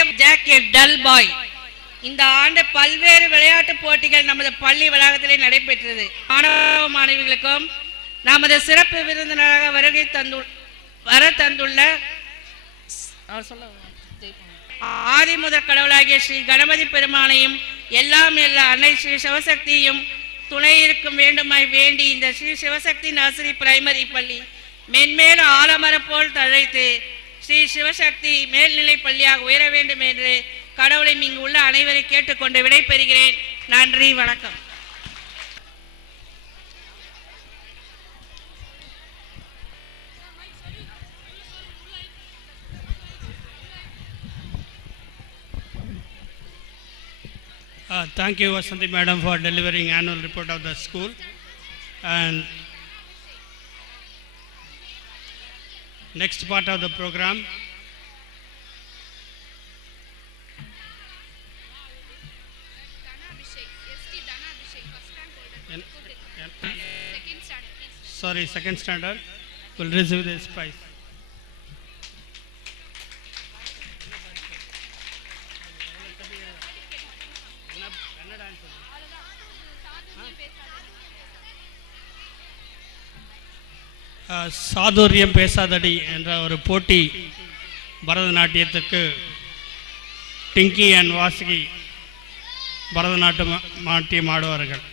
Behave jack எ dull பாய். இந்த ஆண்டு பல்வேறு விளையாட்டு போட்டிகள் நமது பள்ளி வளாகத்திலே நடைபெற்றது. மாணவ மாணவிகளுக்கும் நமது சிறப்பு விருந்தினராக வர தந்துள்ள ஆதிமுதற் கடவுளாகிய ஸ்ரீ கணபதி பெருமானையும் எல்லாம் எல்லா அன்னை ஸ்ரீ சிவசக்தியும் துணை இருக்கும் வேண்டுமாய் வேண்டி இந்த ஸ்ரீ சிவசக்தி நர்சரி பிரைமரி பள்ளி மென்மேல் ஆலமரம் போல் தழைத்து ஸ்ரீ சிவசக்தி மேல்நிலை பள்ளியாக உயர வேண்டும் என்று கடவுளை இங்கு உள்ள அனைவரை கேட்டுக்கொண்டு விடைபெறுகிறேன். நன்றி, வணக்கம். Thank you, Vasanthi Madam, for delivering annual report of the school. And next part of the program, second standard will receive this prize. சாதுரியம் பேசாதடி என்ற ஒரு போட்டி பரதநாட்டியத்துக்கு டிங்கி அண்ட் வாசுகி பரதநாட்டியம் ஆடுவார்கள்.